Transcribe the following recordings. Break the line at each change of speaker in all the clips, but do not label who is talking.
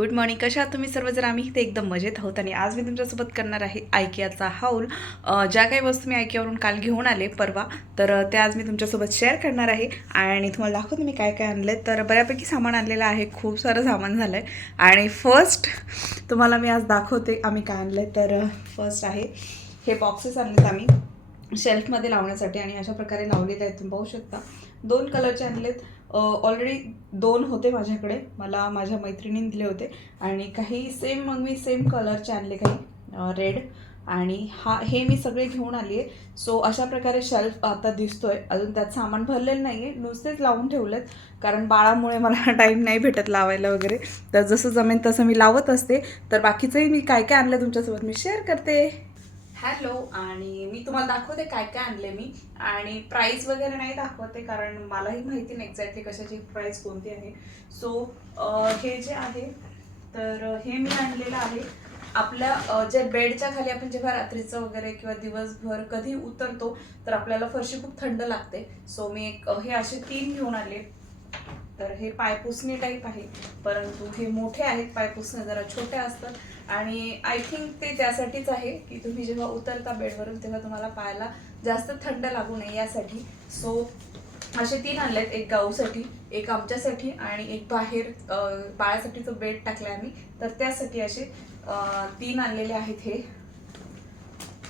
Good morning. कशा आहात तुम्ही सर्वजण आम्ही इथे एकदम मजेत आहोत आणि आज मी तुमच्यासोबत करणार आहे आयकियाचा हाऊल. ज्या काही वस्तू मी आयकियावरून काल घेऊन आले परवा तर ते आज मी तुमच्यासोबत शेअर करणार आहे. आणि तुम्हाला दाखवतो मी काय काय आणले तर बऱ्यापैकी सामान आणलेलं आहे. खूप सारं सामान झालं आहे आणि फर्स्ट तुम्हाला मी आज दाखवते आम्ही काय आणलं आहे तर फर्स्ट आहे हे बॉक्सेस आणलेत आम्ही. शेल्फमध्ये लावण्यासाठी आणि अशा प्रकारे लावलेले आहेत. तुम्ही पाहू शकता. दोन कलरचे आणलेत. ऑलरेडी दोन होते माझ्याकडे. मला माझ्या मैत्रिणीने दिले होते. आणि काही सेम मग मी सेम कलरचे आणले काही रेड आणि हा हे मी सगळे घेऊन आली आहे. सो अशा प्रकारे शेल्फ आता दिसतोय. अजून त्यात सामान भरलेलं नाही आहे नुसतेच लावून ठेवलेत. कारण बाळामुळे मला टाईम नाही भेटत लावायला वगैरे. तर जसं जमेन तसं मी लावत असते. तर बाकीचंही मी काय काय आणलं तुमच्यासोबत मी शेअर करते. हॅलो आणि मी तुम्हाला दाखवते काय काय आणले मी. आणि प्राईस वगैरे नाही दाखवते कारण मलाही माहिती नाही एक्झॅक्टली कशाची प्राईस कोणती आहे. सो हे जे आहे तर हे मी आणलेलं आहे. आपल्या जे बेडच्या खाली आपण जेव्हा रात्रीचं वगैरे किंवा दिवसभर कधी उतरतो तर आपल्याला फरशी खूप थंड लागते. सो मी एक हे असे तीन घेऊन आले. तर हे पायपुसणे टाईप आहे. परंतु हे मोठे आहेत पायपुसणे जरा छोटे असतात. आणि आय थिंक ते त्यासाठीच आहे की तुम्ही जेव्हा उतरता बेडवरून तेव्हा तुम्हाला पायाला जास्त थंड लागू नये यासाठी. सो असे तीन आणले आहेत एक गाऊसाठी एक आमच्यासाठी आणि एक बाहेर बाळासाठी जो बेड टाकला आम्ही. तर त्यासाठी असे तीन आणलेले आहेत हे.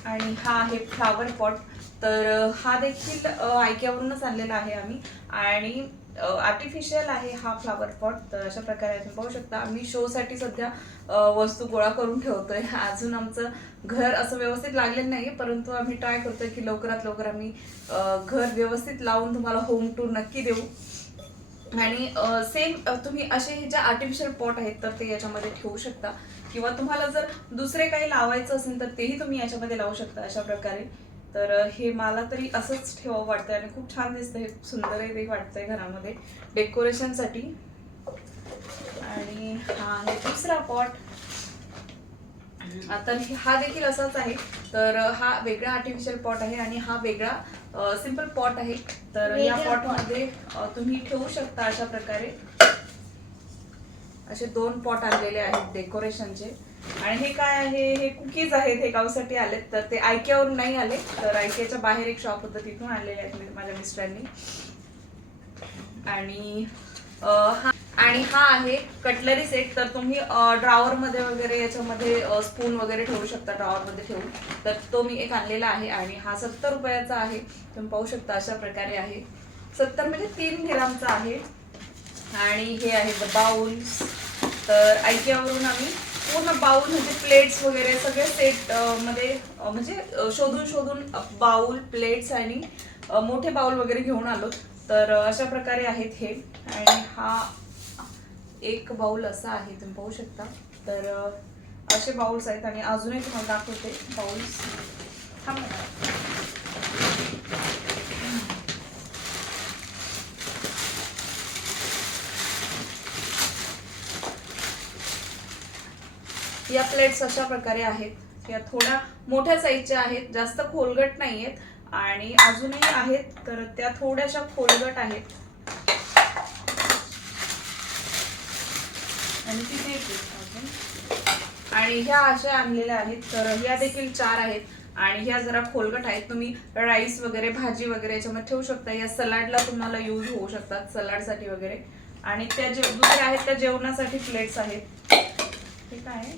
आणि हा आहे फ्लावर पॉट तर हा देखील आयक्यावरूनच आणलेला आहे आम्ही. आणि आर्टिफिशियल आहे हा फ्लावर पॉट तर अशा प्रकारे तुम्ही पाहू शकता. आम्ही शोसाठी सध्या वस्तू गोळा करून ठेवतोय. अजून आमचं घर असं व्यवस्थित लागलेलं नाही परंतु आम्ही ट्राय करतोय की लवकरात लवकर आम्ही घर व्यवस्थित लावून तुम्हाला होम टूर नक्की देऊ. आणि सेम तुम्ही असे हे जे आर्टिफिशियल पॉट आहेत तर ते याच्यामध्ये ठेवू शकता. किंवा तुम्हाला जर दुसरे काही लावायचं असेल तर तेही तुम्ही याच्यामध्ये लावू शकता अशा प्रकारे. तर हे मला तरी असंच ठेवावं वाटतंय आणि खूप छान दिसतं हे खूप सुंदरही ते वाटतंय घरामध्ये. डेकोरेशनसाठी. आणि हा आहे दुसरा पॉट. तर हा देखील असाच आहे. तर हा वेगळा आर्टिफिशियल पॉट आहे आणि हा वेगळा सिंपल पॉट आहे. तर या. पॉटमध्ये तुम्ही ठेवू शकता अशा प्रकारे. असे दोन पॉट आणलेले आहेत डेकोरेशनचे आणि हे काय आहे? हे कुकीज आहेत. हे गावसाठी आलेत. तर ते आयक्यावरून नाही आले. तर आयक्याच्या बाहेर एक शॉप होतं. तिथून आणलेले आहेत माझ्या मिस्टरांनी. आणि हा आणि हा आहे कटलरी सेट तर तुम्ही ड्रॉवर मध्ये वगैरे याच्यामध्ये स्पून वगैरे ठेवू शकता ड्रॉवर मध्ये ठेवून. तर तो मी एक आणलेला आहे आणि हा सत्तर रुपयाचा आहे. तुम्ही पाहू शकता अशा प्रकारे आहे. सत्तर म्हणजे तीन ग्रामचा आहे. आणि हे आहे द बाउल्स तर आयकियावरून आम्ही पूर्ण बाउल म्हणजे प्लेट्स वगैरे सगळे सेटमध्ये म्हणजे शोधून शोधून बाउल प्लेट्स आणि मोठे बाउल वगैरे घेऊन आलो. तर अशा प्रकारे आहेत हे. आणि हा एक बाउल असा आहे तुम्ही पाहू शकता. तर असे बाउल्स आहेत. आणि अजूनही तुम्हाला दाखवते बाउल्स. थांब या प्लेट्स अशा प्रकारे आहेत. या थोड्या मोठ्या साईजच्या आहेत जास्त खोलगट नाही आहेत आणि अजूनही आहेत तर त्या थोड्याशा खोलगट आहेत. आणि तिथे आणि ह्या अशा आणलेल्या आहेत तर ह्या देखील चार आहेत. आणि ह्या जरा खोलगट आहेत. तुम्ही राईस वगैरे भाजी वगैरे याच्यामध्ये ठेवू शकता. या सलाडला तुम्हाला यूज होऊ शकतात सलाडसाठी वगैरे. आणि त्या जे दुसऱ्या आहेत त्या जेवणासाठी प्लेट्स आहेत. ते काय? आहे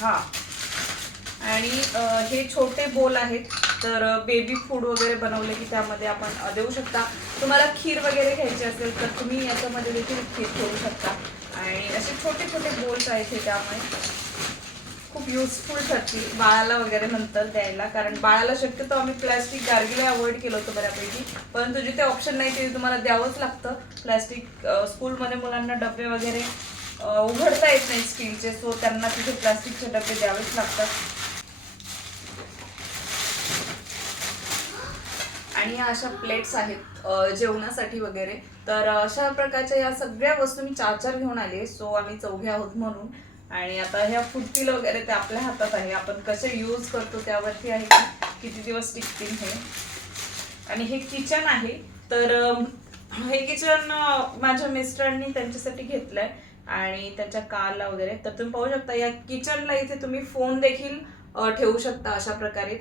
हा. आणि हे छोटे बोल आहेत तर बेबी फूड वगैरे बनवले की त्यामध्ये आपण देऊ शकता. तुम्हाला खीर वगैरे घ्यायची असेल तर तुम्ही याच्यामध्ये देखील खीर ठेवू शकता. आणि असे छोटे छोटे बोल्स आहेत हे त्यामुळे खूप युजफुल ठरते बाळाला वगैरे नंतर द्यायला कारण बाळाला शक्यतो आम्ही प्लॅस्टिक गार्गीला अवॉइड केलं होतं बऱ्यापैकी. परंतु जिथे ऑप्शन नाही तिथे तुम्हाला द्यावंच लागतं. प्लॅस्टिक स्कूलमध्ये मुलांना डबे वगैरे उघडता येत नाही स्टीलचे सो त्यांना तिथे प्लास्टिकचे डबे द्यावेच लागतात. आणि ह्या अशा प्लेट्स आहेत जेवणासाठी वगैरे. तर अशा प्रकारच्या या सगळ्या वस्तू मी चार चार घेऊन आले सो आम्ही चौघे आहोत म्हणून. आणि आता ह्या फुटतील वगैरे ते आपल्या हातात आहे. आपण कसे यूज करतो त्यावरती आहे किती दिवस टिकतील हे. आणि हे किचन आहे. तर हे किचन माझ्या मिस्टरांनी त्यांच्यासाठी घेतलंय. आणि त्यांच्या कारला वगैरे. तर तुम्ही पाहू शकता या किचनला इथे तुम्ही फोन देखील ठेवू शकता अशा प्रकारे.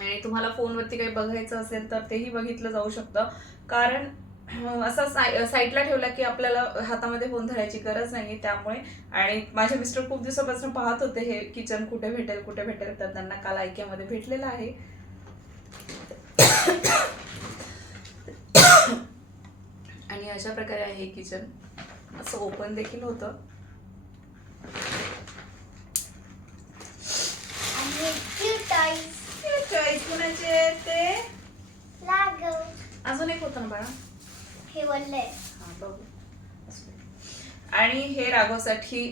आणि तुम्हाला फोनवरती काही बघायचं असेल तर तेही बघितलं जाऊ शकतं. कारण असं साय साईडला ठेवला की आपल्याला हातामध्ये फोन धरायची गरज नाही त्यामुळे. आणि माझे मिस्टर खूप दिवसापासून पाहत होते हे किचन कुठे भेटेल कुठे भेटेल तर त्यांना काल ऐक्यामध्ये भेटलेलं आहे. आणि अशा प्रकारे आहे किचन. असं ओपन देखील होतं. ते. अजून एक होतं ना बाळा.
हे
हा, बघू. आणि हे राघवसाठी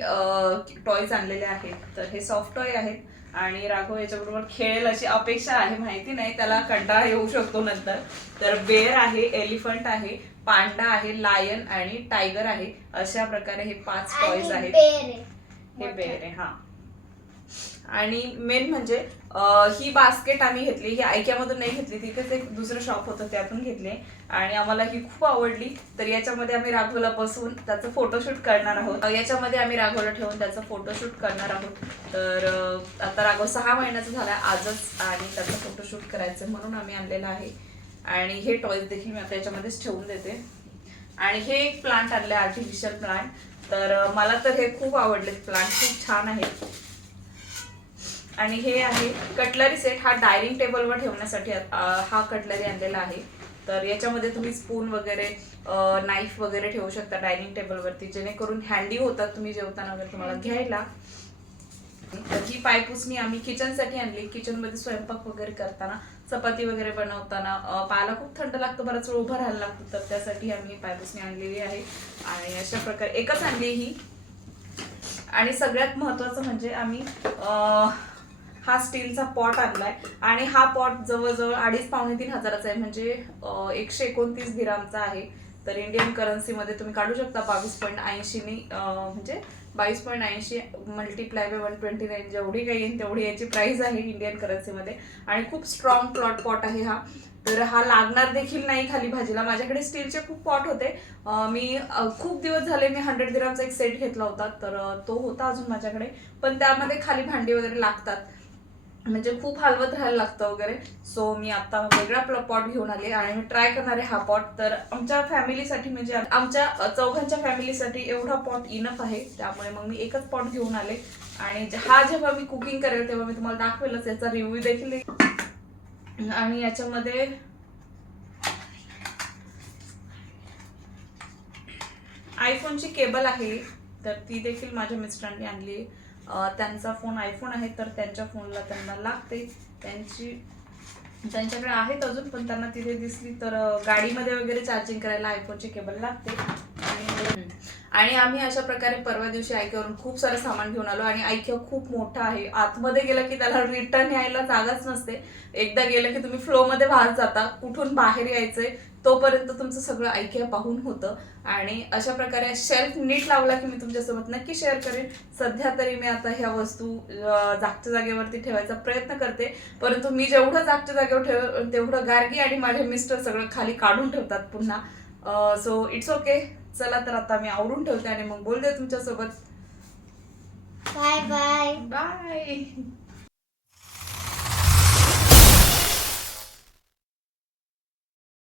टॉयज आणलेले आहेत. तर हे सॉफ्ट टॉय आहेत. आणि राघव याच्याबरोबर खेळेल अशी अपेक्षा आहे माहिती नाही. त्याला कंटाळा येऊ शकतो नंतर. तर बेअर आहे एलिफंट आहे पांडा आहे लायन आणि टायगर आहे. अशा प्रकारे हे पाच टॉयज आहेत. हे बेर आहे हा. आणि मेन म्हणजे ही बास्केट आम्ही घेतली ही ऐक्यामधून नाही घेतली तिथेच एक दुसरं शॉप होतं त्यातून घेतले. आणि आम्हाला ही खूप आवडली. तर याच्यामध्ये आम्ही राघवला बसवून त्याचं फोटोशूट करणार आहोत. याच्यामध्ये आम्ही राघवला ठेवून त्याचं फोटोशूट करणार आहोत. तर आता राघव सहा महिन्याचा झाला आजच आणि त्याचं फोटोशूट करायचं म्हणून आम्ही आणलेलं आहे. आणि हे टॉयज देखील मी आता याच्यामध्येच ठेवून देते. आणि हे एक प्लांट आणलं आहे आर्टिफिशियल प्लांट तर मला तर हे खूप आवडले प्लांट खूप छान आहेत. आणि हे आहे कटलरी सेट हा डायनिंग टेबलवर ठेवण्यासाठी हा कटलरी आणलेला आहे. तर याच्यामध्ये तुम्ही स्पून वगैरे नाईफ वगैरे ठेवू शकता डायनिंग टेबलवरती जेणेकरून हँडी होतात तुम्ही जेवताना वगैरे तुम्हाला घ्यायला. तर ही पायपुसणी आम्ही किचनसाठी आणली. किचनमध्ये स्वयंपाक वगैरे करताना चपाती वगैरे बनवताना पायाला खूप थंड लागतं बराच वेळ उभं राहायला लागतं तर त्यासाठी आम्ही ही पायपुसणी आणलेली आहे. आणि अशा प्रकारे एकच आणली ही. आणि सगळ्यात महत्वाचं म्हणजे आम्ही हा स्टीलचा पॉट आणलाय. आणि हा पॉट जवळजवळ अडीच पावणे तीन हजाराचा आहे. म्हणजे एकशे एकोणतीस ग्रामचा आहे. तर इंडियन करन्सीमध्ये तुम्ही काढू शकता बावीस पॉईंट ऐंशीनी म्हणजे बावीस पॉईंट ऐंशी multiply by one twenty nine जेवढी काही येईल तेवढी याची प्राईस आहे इंडियन करन्सीमध्ये आणि खूप स्ट्रॉंग प्लॉट पॉट आहे हा. तर हा लागणार देखील नाही खाली भाजीला. माझ्याकडे स्टीलचे खूप पॉट होते. मी खूप दिवस झाले मी हंड्रेड ग्रामचा एक सेट घेतला होता. तर तो होता अजून माझ्याकडे. पण त्यामध्ये खाली भांडी वगैरे लागतात. म्हणजे खूप हलवत राहायला लागतं वगैरे. सो मी आता वेगळा पॉट घेऊन आले आणि मी ट्राय करणार आहे हा पॉट तर आमच्या फॅमिलीसाठी म्हणजे आमच्या चौघांच्या फॅमिलीसाठी एवढा पॉट इनफ आहे. त्यामुळे मग मी एकच पॉट घेऊन आले. आणि हा जेव्हा मी कुकिंग करेल तेव्हा मी तुम्हाला दाखवेलच. याचा रिव्ह्यू देखील आणि याच्यामध्ये आयफोनची केबल आहे. तर ती देखील माझ्या मिस्टरांनी आणली आहे. त्यांचा फोन आयफोन आहे तर त्यांच्या फोनला त्यांना लागते. त्यांची त्यांच्याकडे आहेत अजून पण त्यांना तिथे दिसली तर गाडीमध्ये वगैरे चार्जिंग करायला आयफोनची केबल लागते. आणि आम्ही अशा प्रकारे परवा दिवशी आयक्यावरून खूप सारं सामान घेऊन आलो आणि आयक्या खूप मोठा आहे. आतमध्ये गेलं की त्याला रिटर्न यायला जागाच नसते. एकदा गेलं की तुम्ही फ्लोमध्ये वाहत जाता कुठून बाहेर यायचंय तोपर्यंत तुमचं सगळं ऐक्या पाहून होतं. आणि अशा प्रकारे शेल्फ नीट लावला की मी तुमच्यासोबत नक्की शेअर करेन. सध्या तरी मी आता ह्या वस्तू जागच्या जागेवरती ठेवायचा प्रयत्न करते. परंतु मी जेवढं जागच्या जागेवर ठेव तेवढं गार्गी आणि माझे मिस्टर सगळं खाली काढून ठेवतात पुन्हा. सो इट्स ओके चला तर आता मी आवरून ठेवते आणि मग बोलते तुमच्यासोबत.
Bye bye
bye